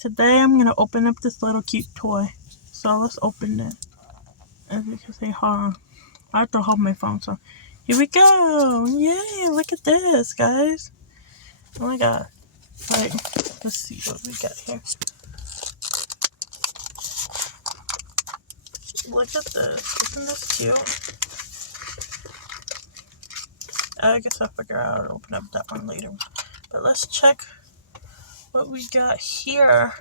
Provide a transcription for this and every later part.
Today I'm going to open up this little cute toy. So let's open it. As you can see, hold on. I have to hold my phone, so here we go. Yay, look at this, guys. Oh my god. Right, let's see what we got here. Look at this. Isn't this cute? I guess I'll figure out how to open up that one later. But let's check what we got here.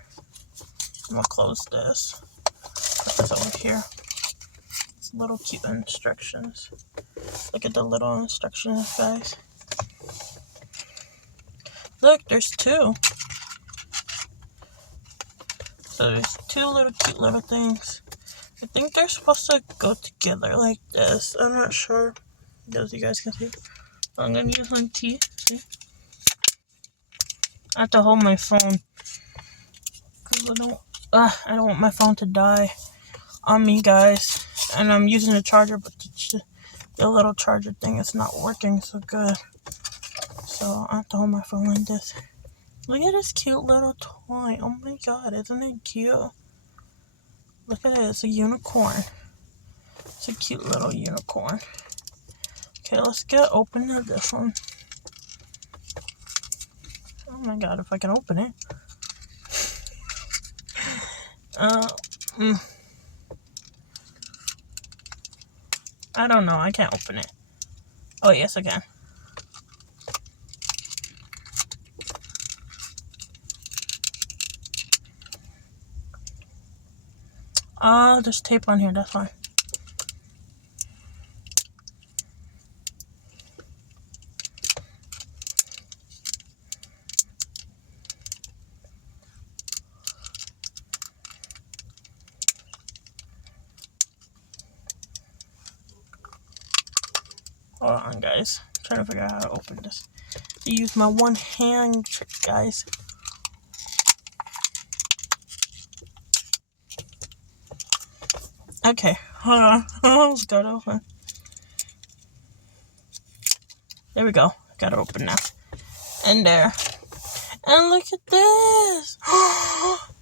I'm gonna close this. Put this over here. It's little cute instructions. Look at the little instructions, guys. Look, there's two. So there's two little cute little things. I think they're supposed to go together like this. I'm not sure. As you guys can see. I'm gonna use my T. See? I have to hold my phone. Cause I don't want my phone to die on me, guys. And I'm using a charger, but the little charger thing is not working so good. So I have to hold my phone like this. Look at this cute little toy. Oh my god, isn't it cute? Look at it, it's a unicorn. It's a cute little unicorn. Okay, let's open this one. Oh my god, if I can open it. I don't know, I can't open it. Oh yes, I can. There's tape on here, that's fine. Hold on, guys. I'm trying to figure out how to open this. I use my one hand trick, guys. Okay, hold on. Let's got it open. There we go. Got it open now. And there. And look at this.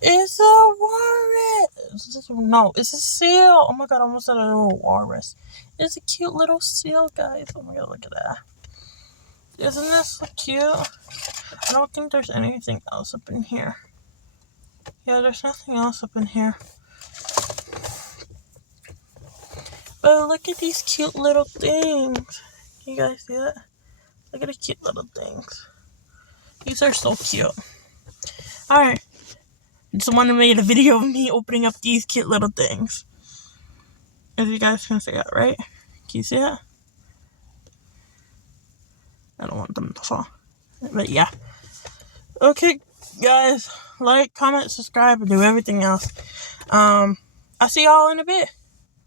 It's a walrus. No, it's a seal. Oh my god, I almost said a little walrus. It's a cute little seal, guys. Oh my god, look at that. Isn't this so cute? I don't think there's anything else up in here. Yeah, there's nothing else up in here. But look at these cute little things. Can you guys see that? Look at the cute little things. These are so cute. Alright. Someone made a video of me opening up these cute little things. As you guys can see it, right? Can you see it? I don't want them to fall. But yeah. Okay, guys. Like, comment, subscribe, and do everything else. I'll see y'all in a bit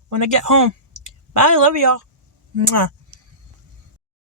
when I get home. Bye. Love y'all. Mwah.